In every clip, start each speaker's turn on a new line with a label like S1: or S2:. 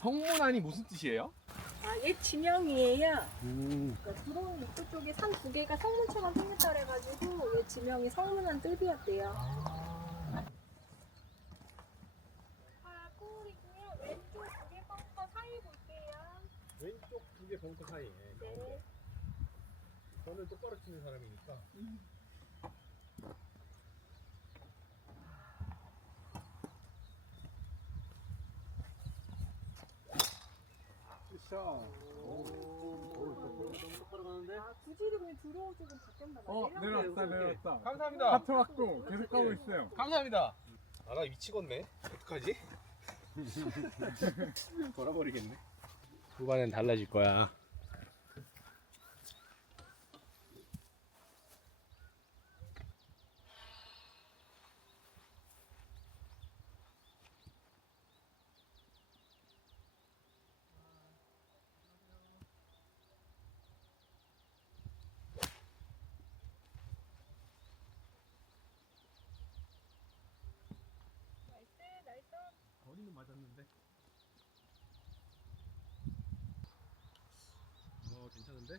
S1: 성문안이 무슨 뜻이에요?
S2: 아, 옛 지명이에요.
S1: 음.
S2: 그러니까 들어온 입구 쪽에 산 두 개가 성문처럼 생겼다 그래가지고 옛 지명이 성문한 뜰비였대요. 파골이고요. 왼쪽 두개 벙커 사이 볼게요.
S1: 왼쪽 두개 봉투 사이에.
S2: 네.
S1: 저는 똑바로 치는 사람이니까.
S2: 아, 구질이 그냥 들어오고 바뀌었나 봐요.
S3: 어 내려왔다 내려왔다
S1: 감사합니다.
S3: 하트 확도 계속 가고 있어요
S1: 감사합니다. 아, 나 미치겠네. 어떡하지? 돌아버리겠네. 후반엔 달라질 거야. 맞았는데. 어, 괜찮은데?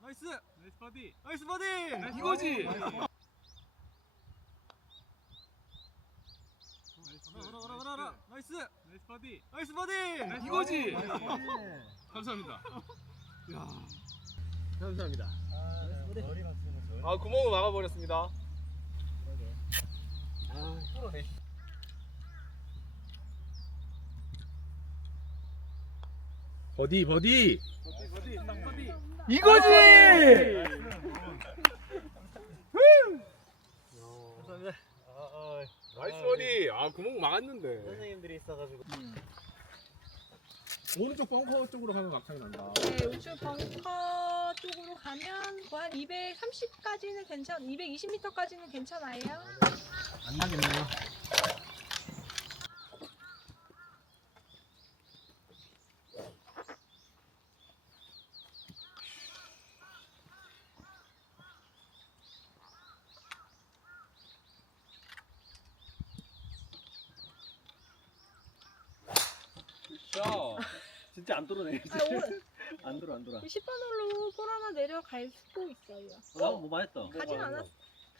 S3: 나이스 나이스 바디
S1: 나이스!
S3: 나이스
S1: 이거지!
S3: 바디. 나이스 나이스 바디
S1: 나이스 버디! 이거지!
S3: 바디.
S1: 감사합니다. 야 감사합니다. 아, 구멍을 막아버렸습니다. 아, 힘들어네. 버디, 버디!
S3: 바디 딱 바디
S1: 이거지!
S4: 감사합니다. 아, 아,
S1: 나이스 버디! 아, 구멍 막았는데.
S4: 선생님들이 있어가지고.
S1: 오른쪽 벙커 쪽으로 가면 막창이 난다.
S2: 네, 우측 벙커 쪽으로 가면 거의 한 230까지는 괜찮, 220m까지는 괜찮아요.
S1: 안 나겠네요.
S4: 진짜 안 돌아네.
S2: 아, 오,
S4: 안 돌아, 안 돌아.
S2: 10번 홀로 볼 하나 내려갈 수도 있어요.
S4: 어, 뭐 맞았어.
S2: 가진 않았,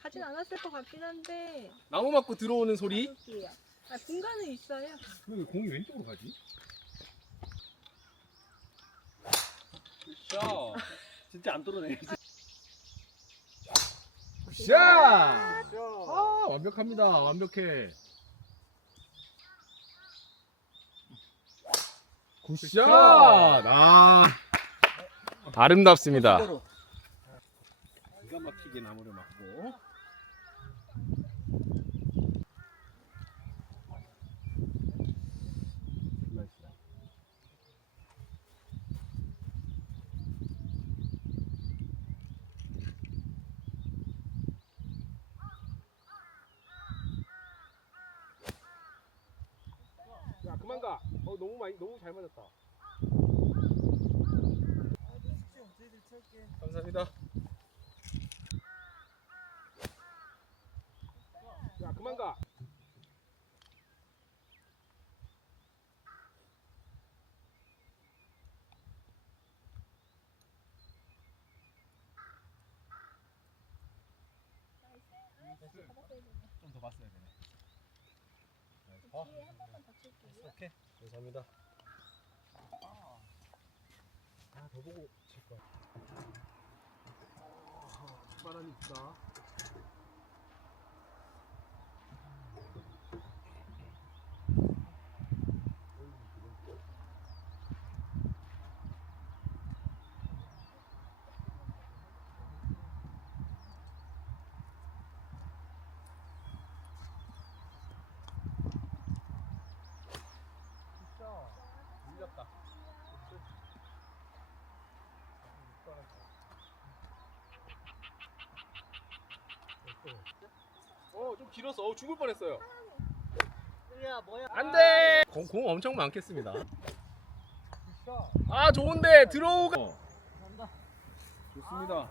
S2: 가진 않았을 것 같긴 한데.
S1: 나무 맞고 들어오는 소리?
S2: 볼게요. 아, 공간은 있어요.
S1: 왜 공이 왼쪽으로 가지?
S4: 진짜 안 돌아네.
S1: 샷! 아, 완벽합니다. 완벽해. 굿샷! 아, 아름답습니다. 기가 막히게 나무를 맞고. 야 그만 가. 어 너무 많이 너무 잘 맞았다. 감사합니다. 야 그만 가.
S4: 좀 더 봤어야 되네.
S2: 뒤에 한 번만 더 칠게요.
S4: 오케이.
S1: 감사합니다. 아, 더 보고 칠 거야. 바람이 있다. 밀렸다. 어, 좀 길었어. 어, 죽을 뻔했어요.
S4: 야, 뭐야?
S1: 안 돼! 공, 공 엄청 많겠습니다. 아 좋은데 들어오가. 좋습니다.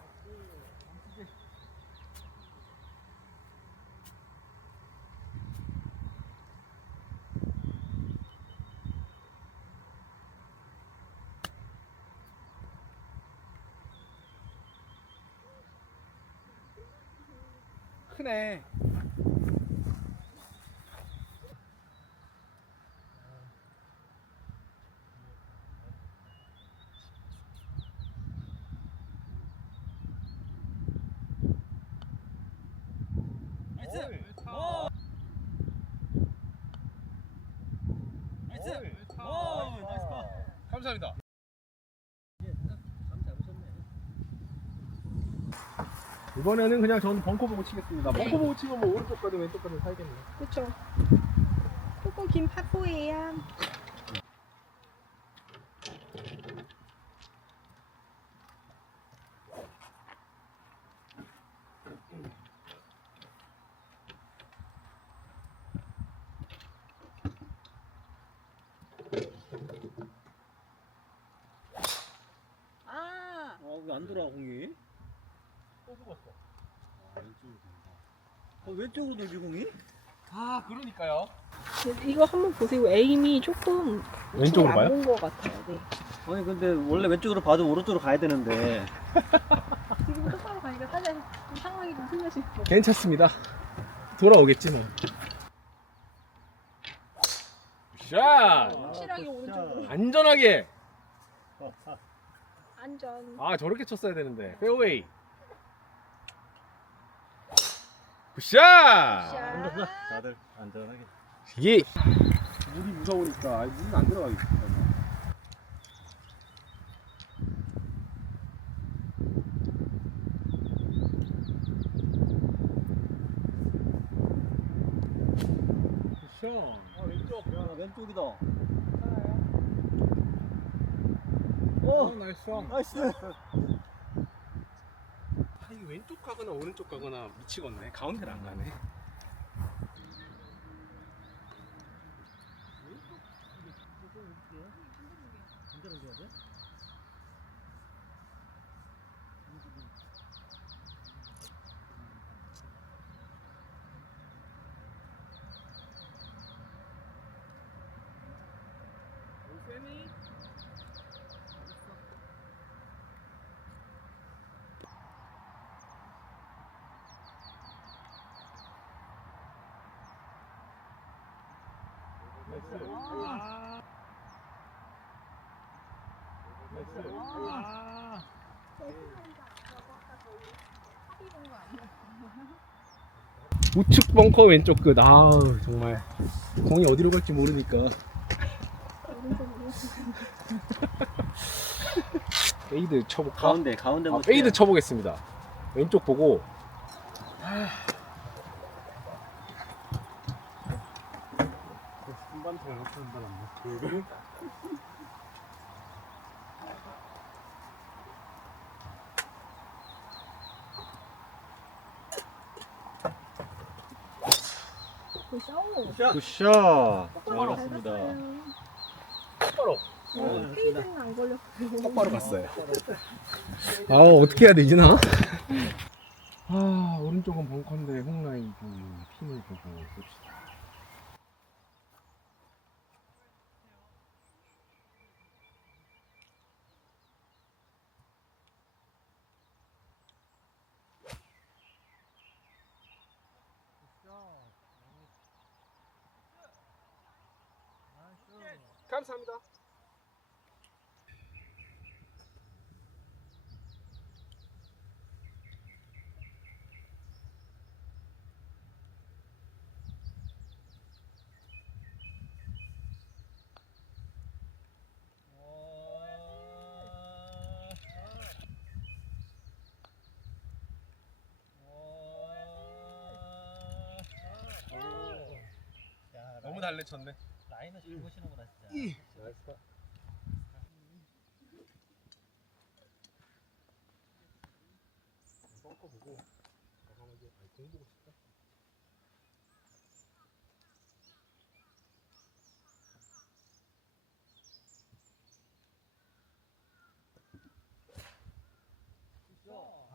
S1: 크네.
S3: 나이스! 오! 나이스! 오! 나이스 파!
S1: 감사합니다.
S4: 감 잡으셨네.
S1: 이번에는 그냥 저는 벙커 보고 치겠습니다. 벙커 보고 치면 뭐 오른쪽 가든 왼쪽 가든 살겠네.
S2: 그쵸. 조금 긴 파포예요. 아,
S4: 돌아 공이?
S1: 또 죽었어.
S4: 아, 왼쪽으로 된다. 어, 왼쪽으로 돌지 공이?
S1: 아 그러니까요.
S2: 이거 한번 보세요. 에임이 조금
S1: 왼쪽으로 봐요?
S2: 안본것 같아요. 네.
S4: 아니 근데 원래 왼쪽으로 봐도 오른쪽으로 가야 되는데.
S2: 지금 똑바로 가니까 좀 상황이 좀 틀려질 것 같아요.
S1: 괜찮습니다. 돌아오겠지 뭐. 샷!
S2: 확실하게 오른쪽으로.
S1: 안전하게.
S2: 안전.
S1: 아 저렇게 쳤어야 되는데. 페어웨이. 굿샷!
S2: 샷.
S4: 다들 안전하게.
S1: 이게 물이 무서우니까 아니, 물은 안 들어가겠지. 굿샷. 아 왼쪽.
S4: 야, 왼쪽이다.
S1: 오
S4: 어,
S1: 나이스.
S4: 나이스.
S1: 아 이게 왼쪽 가거나 오른쪽 가거나 미치겠네. 가운데를 안 가네.
S4: 반대로 돼야 돼?
S1: 우측 벙커 왼쪽 끝. 아 정말 공이 어디로 갈지 모르니까. 페이드 쳐볼까?
S4: 가운데 가운데
S1: 아,
S4: 못
S1: 페이드. 쳐보겠습니다. 왼쪽 보고. 한번
S2: 굿샷.
S4: 굿샷.
S2: 똑바로
S4: 봤습니다.
S1: 똑바로.
S2: 어, 페이드는 안 걸렸어요.
S1: 똑바로 갔어요. 아 어떻게 해야 되지 나? 아 오른쪽은 벙커인데 홈라인 좀 핀을 보고 씁시다. 감사합니다. 너무 달래쳤네.
S4: 아이만 잘 보시는구나 진짜.
S1: 나이스다. 뻥커 보고 과감하게 아니 공 보고 싶다.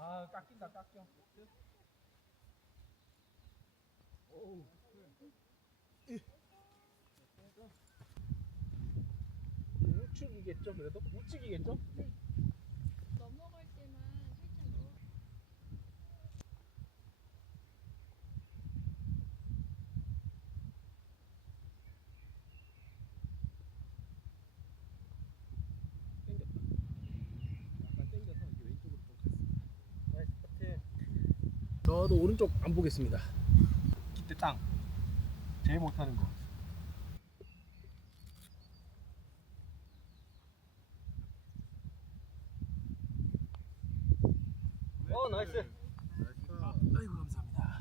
S1: 아 깎인다 깎여. 오우. 측이겠죠 그래도 우측이겠죠?
S2: 넘어갈 때만 살짝 넣어.
S1: 땡겼다. 약간 땡겨서 이게 왼쪽으로 좀 갔어.
S3: 나이스 파트.
S1: 저도 오른쪽 안 보겠습니다. 기대 땅. 제일 못하는 거.
S3: 어 나이스.
S1: 아이고 감사합니다.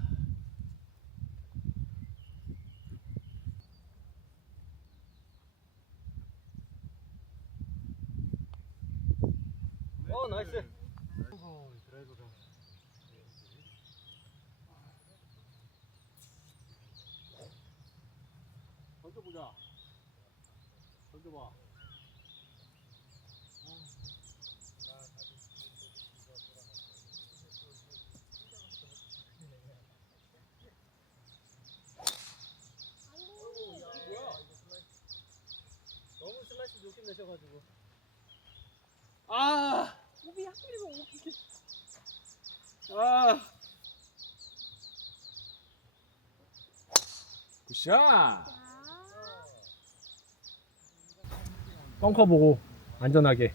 S3: 어 나이스.
S1: 드라이버가
S4: 던져보자. 던져봐.
S3: 너무 슬라이스 욕심 내셔가지고.
S1: 아,
S2: 오비 하필이면 오비.
S1: 아. 굿샷.
S2: 아,
S1: 벙커 보고 안전하게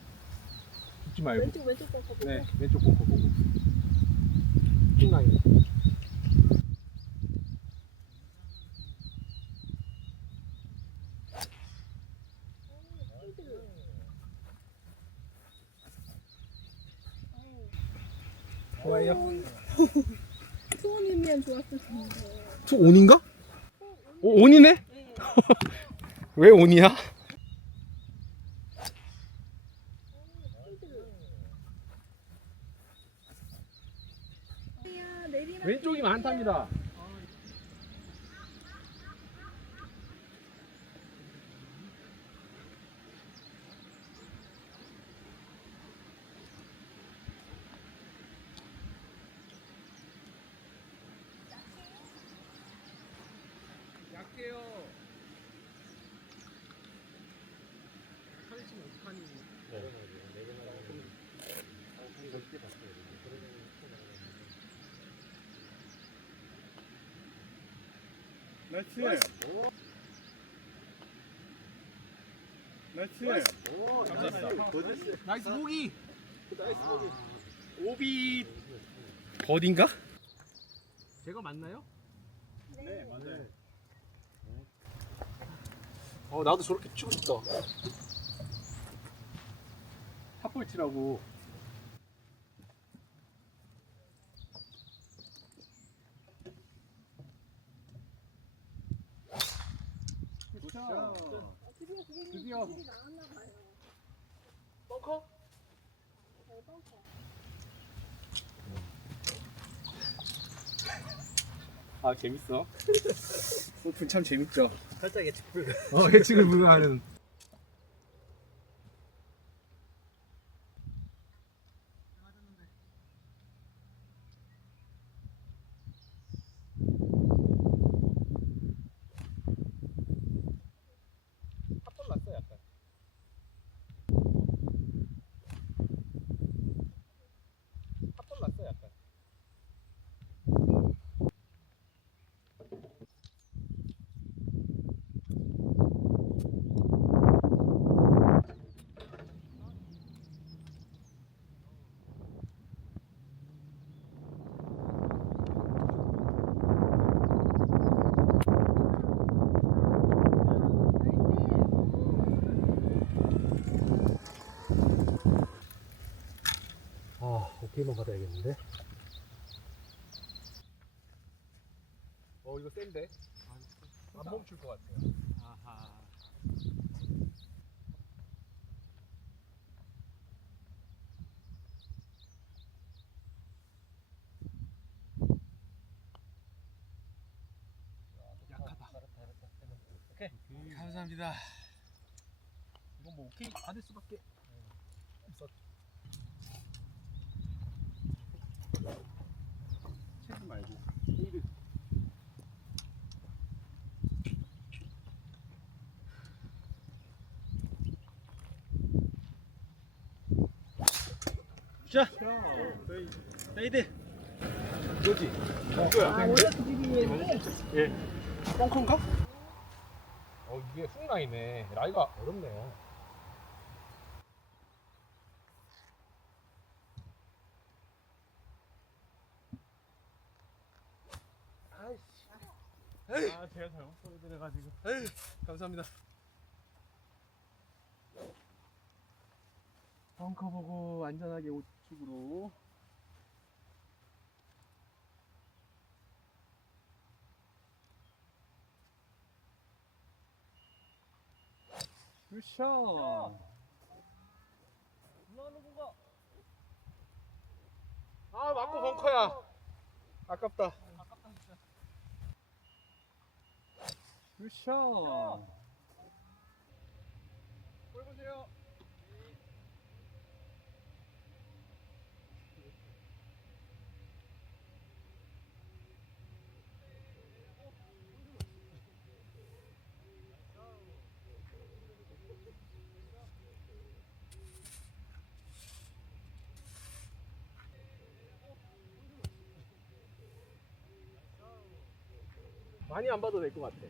S1: 죽지 말고.
S2: 왼쪽 왼쪽 거 보고.
S1: 네, 왼쪽 벙커 보고. 쭉 라인. 좋아요.
S2: 수원이면 좋았을 텐데.
S1: 저 온인가? 오, 온이네?
S2: 네.
S1: 왜 온이야? 왼쪽이 많답니다. 약해요. 약하게 치면 어떡하니?
S4: 나이스. 나이스. 감사합니다.
S1: 나이스 보기. 오비 버딘가? 제가 맞나요?
S4: 네, 맞아요.
S1: 어 나도 저렇게 치고 싶다. 탑볼 치라고.
S2: 드디어 그게
S1: 드디어.
S2: 길이 나왔나 봐요.
S1: 벙커?
S2: 네, 벙커.
S1: 아 재밌어. 골프 참 재밌죠.
S3: 살짝 예측 불가.
S1: 어 예측을 불가하는.
S3: 아 오케이만 받아야겠는데.
S1: 어 이거 센데? 안 멈출 것 같아요.
S3: 아하.
S1: 약하다.
S3: 오케이.
S1: 감사합니다. 이건 뭐 오케이 받을 수밖에
S4: 자?
S2: 아 원래 그 집이에요.
S1: 뻥컨가? 어 이게 훅라이네 라이가 어렵네요
S4: 아, 제가 잘못 보여드려가지고.
S1: 에이, 감사합니다 벙커 보고 안전하게 우 측으로. 굿샷.
S4: 올라가는 건가?
S1: 아 맞고 벙커야. 아깝다. 굿샷. 볼 보세요 많이 안 봐도 될 것 같아